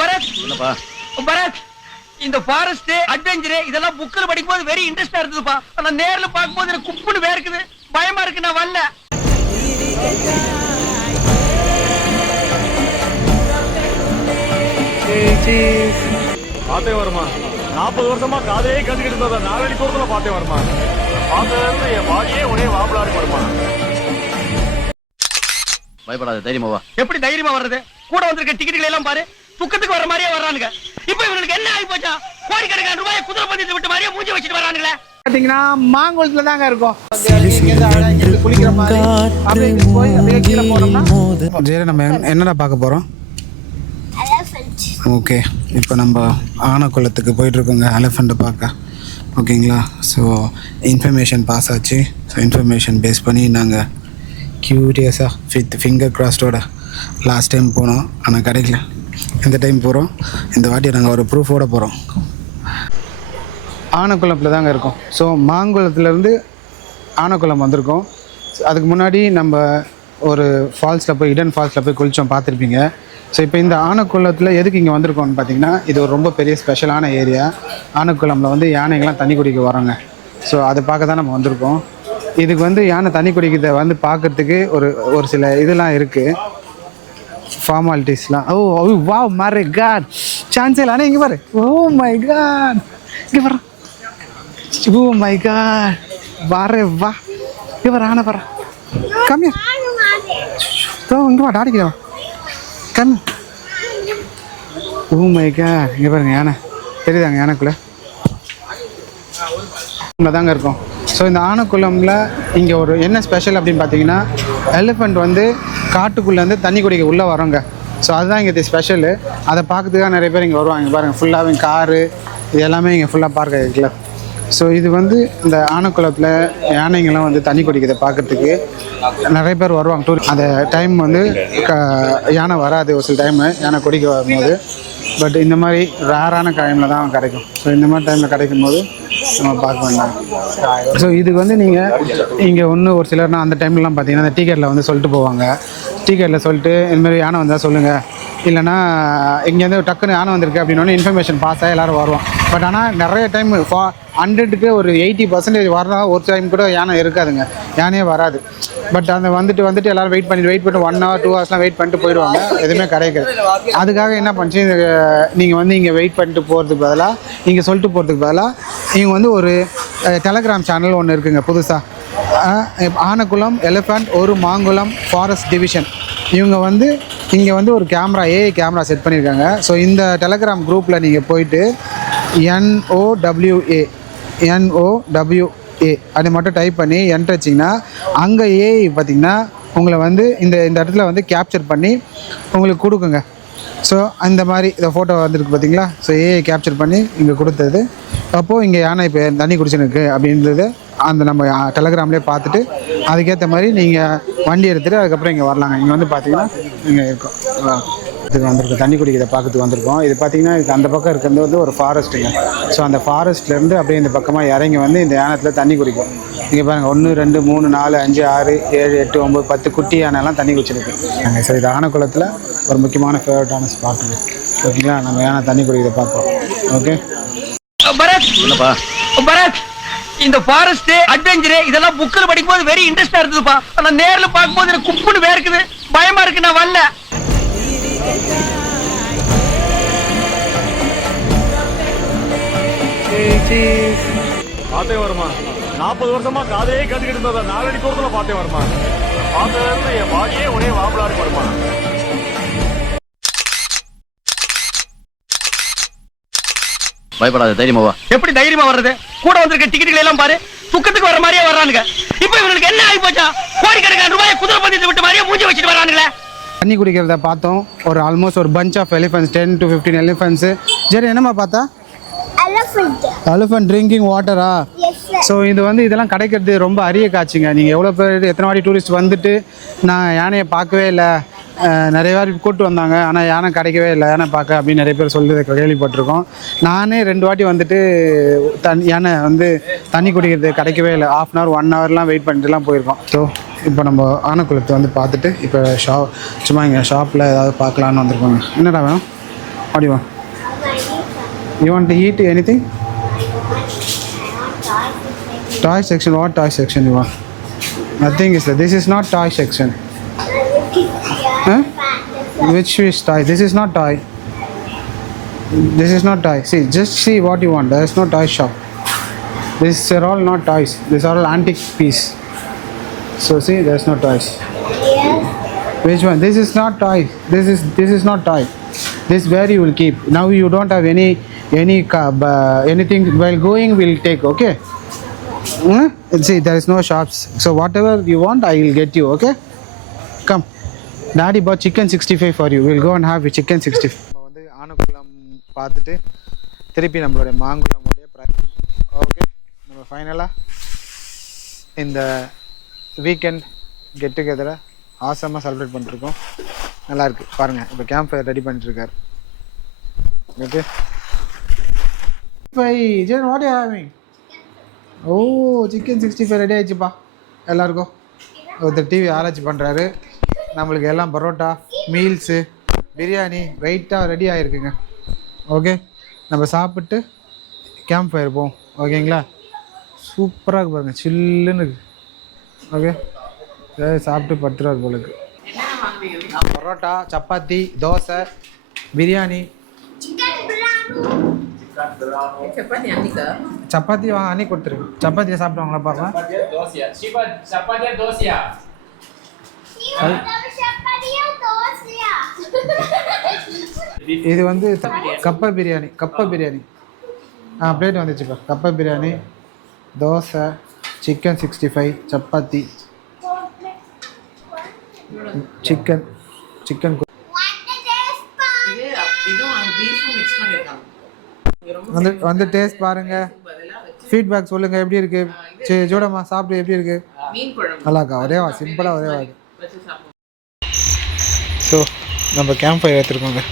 பரத் என்னப்பா பரத், இந்த forest adventure இதெல்லாம் புக்ல படிக்கும்போது வெரி இன்ட்ரெஸ்டா இருந்ததுப்பா. ஆனா நேர்ல பார்க்கும்போது எனக்கு குப்புன்னு வேர்க்குது, பயமா இருக்கு, நான் வரல. பார்த்தே வருமா? 40 வருஷமா காதே கத்துக்கிட்டு இருந்தத நாலடி தூரத்துல பார்த்தே வருமா? பார்த்ததுல என் வாடியே ஒரே வாபலா இருக்கு வருமா? பயப்படாத, தைரியமா வா. எப்படி தைரியமா வர்றது? கூட வந்திருக்க டிக்கெட்டுகள் எல்லாம் பாரு, துக்கத்துக்கு வர மாதிரியே வர்றானுங்க. இப்போ இவங்களுக்கு என்ன ஆகி போச்சா? கோடிக்கணக்கான ரூபாய் குதிரை பந்தயத்தை விட்டு மாதிரியே மூஞ்சி வச்சுட்டு வரானுங்களே. பாத்தீங்கன்னா மாங்குளத்துல தாங்க இருக்கும். குளிக்கிற மாதிரி அப்படியே போய் அப்படியே கீழே போனோம்னா நம்ம என்னடா பார்க்க போறோம்? ஓகே, இப்போ நம்ம ஆனக்குளத்துக்கு போயிட்டுருக்கோங்க எலிஃபண்ட்டை பார்க்க. ஓகேங்களா? ஸோ இன்ஃபர்மேஷன் பாஸ் ஆச்சு. ஸோ இன்ஃபர்மேஷன் பேஸ் பண்ணி நாங்கள் க்யூரியஸாக ஃபிங்கர் கிராஸ்டோட லாஸ்ட் டைம் போனோம், ஆனால் கிடைக்கல. இந்த டைம் போகிறோம். இந்த வாட்டி நாங்கள் ஒரு ப்ரூஃபோடு போகிறோம். ஆனக்குளத்தில் தாங்க இருக்கோம். ஸோ மாங்குளத்துலேருந்து ஆனக்குளம் வந்திருக்கோம். அதுக்கு முன்னாடி நம்ம ஒரு ஃபால்ஸில் போய் இடன் ஃபால்ஸில் போய் குளித்தோம், பார்த்துருப்பீங்க. ஸோ இப்போ இந்த ஆனக்குளத்தில் எதுக்கு இங்கே வந்திருக்கோம்னு பார்த்தீங்கன்னா, இது ஒரு ரொம்ப பெரிய ஸ்பெஷலான ஏரியா. ஆனக்குளமில் வந்து யானைங்கள்லாம் தண்ணி குடிக்க வரோங்க. ஸோ அதை பார்க்க தான் நம்ம வந்திருக்கோம். இதுக்கு வந்து யானை தண்ணி குடிக்கிறத வந்து பார்க்குறதுக்கு ஒரு சில இதெல்லாம் இருக்குது, ஃபார்மாலிட்டிஸ்லாம். வா மாரே காட், சான்ஸே இல்லை. ஆனால் இங்கே பாரு, மை காட், இங்கே வர, மை காட், வாரே வா, இங்கே வர, ஆனை வர, கம்மியா இங்கே வா, டாடிக்கிறவா கம். மை காட், இங்கே பாருங்க யானை தெரியுதாங்க, யானைக்குள்ளே தாங்க இருக்கோம். ஸோ இந்த ஆனக்குளமில் இங்கே ஒரு என்ன ஸ்பெஷல் அப்படின்னு பார்த்தீங்கன்னா, எலிஃபண்ட் வந்து காட்டுக்குள்ளேருந்து தண்ணி குடிக்க உள்ளே வரோங்க. ஸோ அதுதான் இங்கே ஸ்பெஷலு. அதை பார்க்கறதுக்காக நிறைய பேர் இங்கே வருவாங்க. பாருங்கள், ஃபுல்லாகவே காரு இது எல்லாமே இங்கே ஃபுல்லாக பார்க்க இருக்குல்ல. ஸோ இது வந்து இந்த ஆனக்குளத்தில் யானைங்கள்லாம் வந்து தண்ணி குடிக்கிறத பார்க்குறதுக்கு நிறைய பேர் வருவாங்க. அந்த டைம் வந்து யானை வராது ஒரு சில டைமு, யானை குடிக்க வரும்போது. பட் இந்த மாதிரி ரேரான டைமில் தான் கிடைக்கும். ஸோ இந்த மாதிரி டைமில் கிடைக்கும் போது நம்ம பார்க்க வேண்டாம். ஸோ இதுக்கு வந்து நீங்கள் இங்கே ஒரு சிலர்னா அந்த டைம்லலாம் பார்த்தீங்கன்னா அந்த டிக்கெட்டில் வந்து சொல்லிட்டு போவாங்க. டிக்கெட்டில் சொல்லிட்டு இந்தமாதிரி யானை வந்தால் சொல்லுங்கள், இல்லைனா இங்கேருந்து டக்குன்னு யானை வந்திருக்கு அப்படின்னோடனே இன்ஃபர்மேஷன் பாஸ் ஆகி எல்லோரும் வருவோம். பட் ஆனால் நிறைய டைம் 100க்கு ஒரு 80% வரலாம். ஒரு டைம் கூட யானை இருக்காதுங்க, யானையே வராது. பட் அந்த வந்துட்டு எல்லோரும் வெயிட் பண்ணி 1 hour 2 hours வெயிட் பண்ணிட்டு போயிடுவாங்க, எதுவுமே கிடைக்காது. அதுக்காக என்ன பண்ணிச்சு, நீங்கள் வந்து இங்கே வெயிட் பண்ணிட்டு போகிறதுக்கு பதிலாக, இங்கே சொல்லிட்டு போகிறதுக்கு பதிலாக இவங்க வந்து ஒரு டெலகிராம் சேனல் ஒன்று இருக்குங்க புதுசாக, ஆனக்குளம் எலிஃபண்ட் ஒரு மாங்குளம் ஃபாரஸ்ட் டிவிஷன். இவங்க வந்து இங்கே வந்து ஒரு ஏஐ கேமரா செட் பண்ணியிருக்காங்க. ஸோ இந்த டெலகிராம் குரூப்பில் நீங்கள் போயிட்டு NOWA அது மட்டும் டைப் பண்ணி என்ட்ரு வச்சிங்கன்னா, அங்கே ஏஐ பார்த்திங்கன்னா உங்களை வந்து இந்த இடத்துல வந்து கேப்சர் பண்ணி உங்களுக்கு கொடுக்குங்க. ஸோ அந்த மாதிரி இந்த ஃபோட்டோ வந்துருக்கு பார்த்தீங்களா. ஸோ ஏஐ கேப்சர் பண்ணி இங்கே கொடுத்தது. அப்போது இங்கே யானை இப்போ தண்ணி குடிச்சுருக்கு அப்படின்றது அந்த நம்ம டெலகிராம்லேயே பார்த்துட்டு அதுக்கேற்ற மாதிரி நீங்கள் வண்டி எடுத்துகிட்டு அதுக்கப்புறம் இங்கே வரலாங்க. இங்கே வந்து பார்த்தீங்கன்னா இங்கே இருக்கும், இதுக்கு வந்திருக்கோம், தண்ணி குடிக்கிறத பார்க்கறதுக்கு வந்திருக்கோம். இது பார்த்தீங்கன்னா இதுக்கு அந்த பக்கம் இருக்கிறது வந்து ஒரு ஃபாரஸ்ட்டுங்க. ஸோ அந்த ஃபாரஸ்ட்லேருந்து அப்படியே இந்த பக்கமாக இறங்கி வந்து இந்த யானத்தில் தண்ணி குடிக்கும். இங்கே பாருங்கள், 1 2 3 4 5 6 7 8 9 10 குட்டி யானைலாம் தண்ணி குடிச்சிருக்கு. ஸோ இது ஆனக்குளத்தில் ஒரு முக்கியமான ஃபேவரட்டான ஸ்பாட்டுங்க. ஓகேங்களா? நம்ம யானை தண்ணி குடிக்கிறத பார்ப்போம். ஓகே பரத், என்னப்பா பரத், இந்த ஃபாரஸ்ட் அட்வென்ச்சர் இதெல்லாம் புக்ல படிக்கும்போது வெரி இன்ட்ரெஸ்டா இருந்ததுப்பா. ஆனா நேர்ல பார்க்கும்போது எனக்கு குப்புன்னு வேர்க்குது, பயமா இருக்கு, நான் வரல. பார்த்தே வருமா? 40 வருஷமா காதே கத்துக்கிட்டு இருந்தத நாலடி தூரத்துல பார்த்தே வருமா? பார்த்ததுல என் வாடியே ஒரே வாபலா இருக்கு வருமா? பயப்படாத, தைரியமா வா. எப்படி தைரியமா வர்றது? கூட வந்திருக்க டிக்கெட்டுகள் எல்லாம் பாரு, துக்கத்துக்கு வர மாதிரியே வர்றானுங்க. இப்போ இவங்களுக்கு என்ன ஆகி போச்சா? கோடிக்கணக்கான ரூபாய் குதிரை பந்தயத்தை விட்டு மாதிரியே மூஞ்சி வச்சுட்டு வரானுங்களே. தண்ணி குடிக்கிறத பார்த்தோம். ஒரு ஆல்மோஸ்ட் ஒரு பஞ்ச் ஆஃப் எலிஃபண்ட்ஸ், 10 to 15 எலிஃபண்ட்ஸு. சரி, என்னம்மா பார்த்தா? Elephant drinking வாட்டரா? ஸோ இது வந்து இதெல்லாம் கிடைக்கிறது ரொம்ப அரிய காட்சிங்க. நீங்கள் எவ்வளோ பேர் எத்தனை வாட்டி டூரிஸ்ட் வந்துட்டு நான் யானையை பார்க்கவே இல்லை, நிறைய பேர் கூப்பிட்டு வந்தாங்க ஆனால் யானை கிடைக்கவே இல்லை, யானை பார்க்க அப்படின்னு நிறைய பேர் சொல்லி கேள்விப்பட்டிருக்கோம். நானே 2 வாட்டி வந்துட்டு யானை வந்து தண்ணி குடிக்கிறது கிடைக்கவே இல்லை. 1/2 hour 1 hourலாம் வெயிட் பண்ணிட்டுலாம் போயிருக்கோம். ஸோ இப்போ நம்ம ஆனக்குளத்தை வந்து பார்த்துட்டு இப்போ சும்மா இங்கே ஷாப்பில் ஏதாவது பார்க்கலான்னு வந்திருக்கோங்க. என்னடா வேணும்? What do you want? You want to eat anything? Toy section. What toy section you want? Nothing is there. This is not toy section. Huh? Which is toy? This is not toy. This is not toy. See, just see what you want. There is no toy shop. These are all not toys. These are all antique piece. So see, there is no toys. Which one? This is not toy. This is not toy. This where you will keep. Now you don't have anything while going. Will take. Okay. See, there is no shops. So whatever you want, I will get you. Okay. Come. Daddy bought chicken 65 for you. We'll go and have a chicken 65. நம்ம வந்து ஆனக்குளம் பார்த்துட்டு திருப்பி நம்மளுடைய மாங்குளமுடைய okay நம்ம ஃபைனலாக இந்த weekend get டுகெதரை ஆசமாக செலிப்ரேட் பண்ணிட்டுருக்கோம். நல்லாயிருக்கு பாருங்கள். இப்போ கேம்ப் ஃபயர் ரெடி பண்ணிட்டுருக்காரு. Okay Jen what you having? Oh chicken 65 ready ஆயிடுச்சுப்பா எல்லாருக்கும். ஒருத்தர் டிவி ஆராய்ச்சி பண்ணுறாரு. நம்மளுக்கு எல்லாம் பரோட்டா மீல்ஸு பிரியாணி வெயிட்டாக ரெடி ஆகிருக்குங்க. ஓகே நம்ம சாப்பிட்டு கேம்ப் ஃபயர் போவோம். ஓகேங்களா? சூப்பராக இருக்கு பாருங்கள், சில்லுன்னு இருக்குது. ஓகே சாப்பிட்டு படுத்துருவாரு போலுக்கு. பரோட்டா சப்பாத்தி தோசை பிரியாணி சப்பாத்தி வாங்க அன்னைக்கு கொடுத்துருக்கு. சப்பாத்தியை சாப்பிடுவாங்களா பாருங்க. இது வந்து கப்ப பிரியாணி. பிளேட் வந்துச்சுப்பா. கப்ப பிரியாணி தோசை சிக்கன் 65 சப்பாத்தி சிக்கன் வந்து டேஸ்ட் பாருங்க. ஃபீட்பேக் சொல்லுங்க எப்படி இருக்கு. சரி ஜோடம்மா சாப்பிட்டு எப்படி இருக்கு? நல்லா இருக்கா? ஒரேவா சிம்பிளாக ஒரேவா. ஸோ நம்ம கேம்ப் ஃபயர் எடுத்துருக்கோங்க.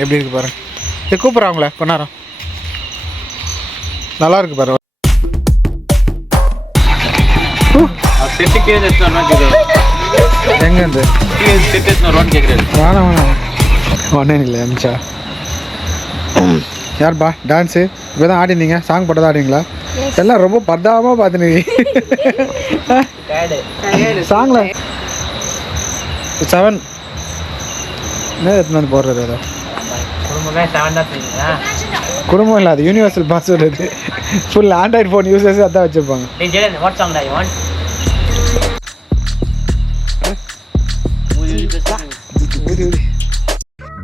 எப்படி இருக்கு பாருங்க. இது கூப்பிட்றாங்களே கொஞ்ச நேரம். நல்லா இருக்கு பாரு. எங்க இருந்து வேணாம் ஒன்றும் இல்லை அமிச்சா. யார்பா டான்ஸு இப்போ தான் ஆடினீங்க? சாங் போட்டு தான் ஆடிங்களா? எல்லாம் ரொம்ப பத்தாமல் பார்த்துனீங்க சாங்கில் 7 என்ன எத்தனை வந்து போடுறது? ஏதோ குடும்பம் இல்லை, அது யூனிவர்சல் பாஸ்வேர்டு. அது ஃபுல் ஆண்ட்ராய்டு ஃபோன் யூசர்ஸ் அதான் வச்சுருப்பாங்க.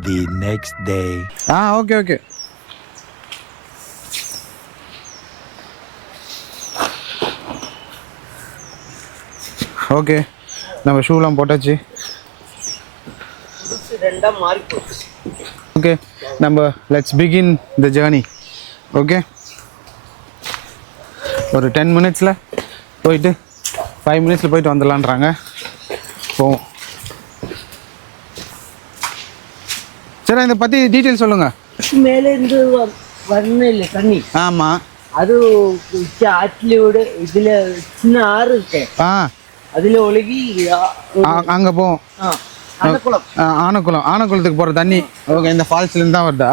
The next day. Okay okay நம்ம ஷூலாம் போட்டாச்சு. ஓகே நம்ம let's begin the journey. Okay ஒரு 10 மினிட்ஸில் போயிட்டு 5 மினிட்ஸில் போயிட்டு வந்துடலான்றாங்க. போவோம். சரி இதை பற்றி டீட்டெயில் சொல்லுங்கள். மேலேருந்து வரணும் இல்லை தண்ணி. ஆமாம். அது ஆற்றிலோட இதில் சின்ன ஆறு இருக்கு. அதில் ஒழுகி அங்கே போவோம். ஆனக்குளம். ஆனக்குளத்துக்கு போகிற தண்ணி. ஓகே இந்த ஃபால்ஸ்லேருந்து தான் வருதா?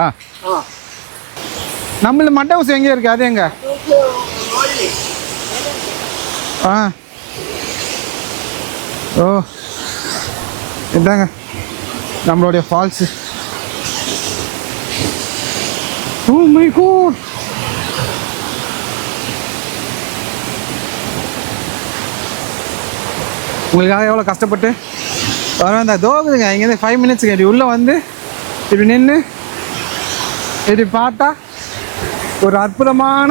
நம்மள மட்டை ஹவுஸ் எங்கே இருக்குது? அது எங்கே? ஓ இதாங்க நம்மளுடைய ஃபால்ஸு. Oh my God. உங்களுக்காக எவ்வளோ கஷ்டப்பட்டு அந்த தோகுதுங்க. இங்கேருந்து 5 மினிட்ஸுங்க. இப்படி உள்ளே வந்து இப்படி நின்று இப்படி பார்த்தா ஒரு அற்புதமான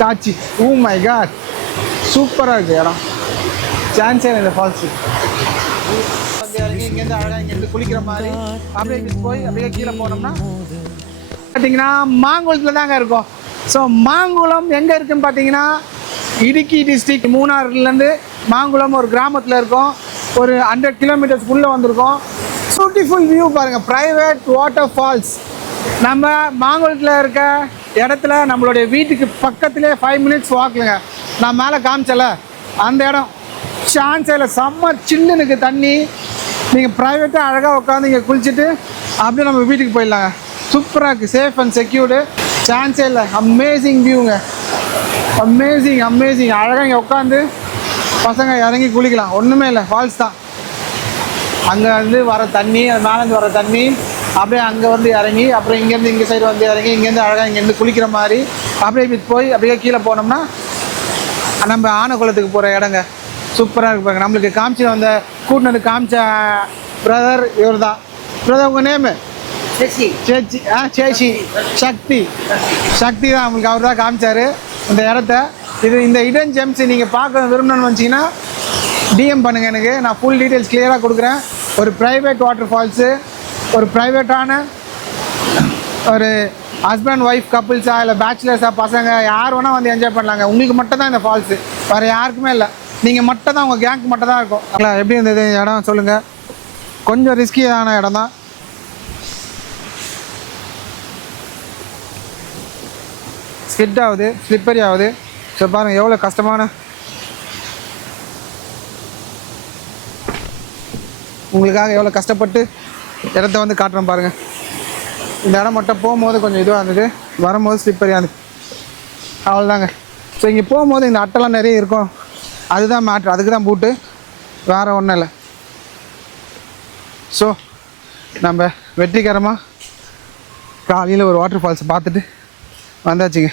காட்சி. ஓ மை காட் சூப்பராக இருக்குது இடம். சான்ஸே இந்த ஃபால்ஸு. இங்கேருந்து அழகாக இங்கேருந்து குளிக்கிற மாதிரி அப்படியே போய் அப்படியே கீழே போனோம்னா பார்த்தீங்கன்னா மாங்குளத்தில் தாங்க இருக்கும். ஸோ மாங்குளம் எங்கே இருக்குதுன்னு பார்த்தீங்கன்னா இடுக்கி டிஸ்ட்ரிக்ட் மூணாறுலேருந்து மாங்குளம் ஒரு கிராமத்தில் இருக்கும். ஒரு 100 கிலோமீட்டர்ஸ்க்குள்ளே வந்திருக்கோம். பியூட்டிஃபுல் வியூ பாருங்கள். ப்ரைவேட் வாட்டர் ஃபால்ஸ் நம்ம மாங்குளத்தில் இருக்க இடத்துல நம்மளுடைய வீட்டுக்கு பக்கத்துலேயே 5 மினிட்ஸ் வாக்குங்க. நான் மேலே காமிச்சல அந்த இடம் சான்ஸில் செம்ம சில்லுனுக்கு தண்ணி. நீங்கள் ப்ரைவேட்டாக அழகாக உட்காந்து இங்கே குளிச்சுட்டு அப்படியே நம்ம வீட்டுக்கு போயிடலாங்க. சூப்பராக இருக்குது, சேஃப் அண்ட் செக்யூர்டு, சான்ஸே இல்லை. அமேசிங் வியூங்க, அமேசிங் அமேசிங். அழகாக இங்கே உட்காந்து பசங்க இறங்கி குளிக்கலாம். ஒன்றுமே இல்லை, ஃபால்ஸ் தான். அங்கே வந்து வர தண்ணி, அது மேலேருந்து வர தண்ணி அப்படியே அங்கே வந்து இறங்கி அப்புறம் இங்கேருந்து இங்கே சைடு வந்து இறங்கி இங்கேருந்து அழகாக இங்கேருந்து குளிக்கிற மாதிரி அப்படியே போய் அப்படியே கீழே போனோம்னா நம்ம ஆனைக்குளத்துக்கு போகிற இடங்க. சூப்பராக இருப்பாங்க. நம்மளுக்கு காமிச்சு வந்த கூட்டினது காமிச்ச பிரதர் இவர் தான். பிரதர் உங்கள் நேமு? சேச்சி. சேச்சி சக்தி. சக்தி தான் நம்மளுக்கு அவர் தான் காமிச்சார் இந்த இடத்த. இந்த இடன் ஜெம்ஸ் நீங்கள் பார்க்க விரும்பணும்னு வச்சிங்கன்னா டிஎம் பண்ணுங்கள் எனக்கு. நான் ஃபுல் டீட்டெயில்ஸ் கிளியராக கொடுக்குறேன். ஒரு ப்ரைவேட் வாட்டர் ஃபால்ஸு, ஒரு ப்ரைவேட்டான ஒரு ஹஸ்பண்ட் ஒய்ஃப் கப்புள்ஸா இல்லை பேச்சுலர்ஸாக பசங்க யார் வேணால் வந்து என்ஜாய் பண்ணலாங்க. உங்களுக்கு மட்டும் தான் இந்த ஃபால்ஸு, வேறு யாருக்குமே இல்லை. நீங்கள் மட்டும் தான், உங்கள் கேங்க்கு மட்டும் தான் இருக்கும். எப்படி இருந்தது இடம் சொல்லுங்கள்? கொஞ்சம் ரிஸ்கியான இடம் தான். ஸ்கிட் ஆகுது, ஸ்லிப்பரி ஆகுது. ஸோ பாருங்கள் எவ்வளோ கஷ்டமான. உங்களுக்காக எவ்வளோ கஷ்டப்பட்டு இடத்த வந்து காட்டுறோம் பாருங்கள். இந்த இடம் மட்டும் போகும்போது கொஞ்சம் இதுவாக இருந்தது, வரும்போது ஸ்லிப்பரியாக இருந்தது. அவ்வளோதாங்க. ஸோ இங்கே போகும்போது இந்த அட்டைலாம் நிறைய இருக்கும், அதுதான் மேட்ரு, அதுக்கு தான் பூட்டு, வேறு ஒன்றும் இல்லை. ஸோ நம்ம வெற்றிகரமாக காலையில் ஒரு வாட்டர் ஃபால்ஸை பார்த்துட்டு வந்தாச்சுங்க.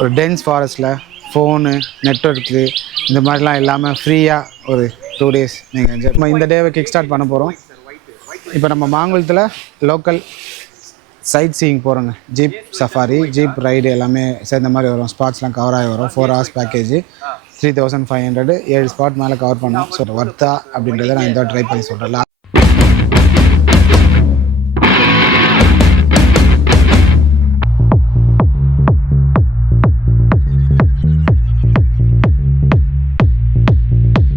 ஒரு டென்ஸ் ஃபாரஸ்ட்டில் ஃபோனு நெட்ஒர்க்கு இந்த மாதிரிலாம் இல்லாமல் ஃப்ரீயாக ஒரு 2 days நீங்கள் என்ஜாய். நம்ம இந்த டேவை கிக் ஸ்டார்ட் பண்ண போகிறோம். இப்போ நம்ம மாங்குளத்தில் லோக்கல் சைட் சீயிங் போகிறோங்க. ஜீப் சஃபாரி, ஜீப் ரைடு எல்லாமே சேர்ந்த மாதிரி வரும். ஸ்பாட்ஸ்லாம் கவர் ஆகி வரும். 4 hours பேக்கேஜ் 3500, 7 ஸ்பாட் மேலே கவர் பண்ணோம். ஸோ ஒர்த்தா அப்படின்றத நான் இந்த ட்ரை பண்ணி சொல்கிறேன்.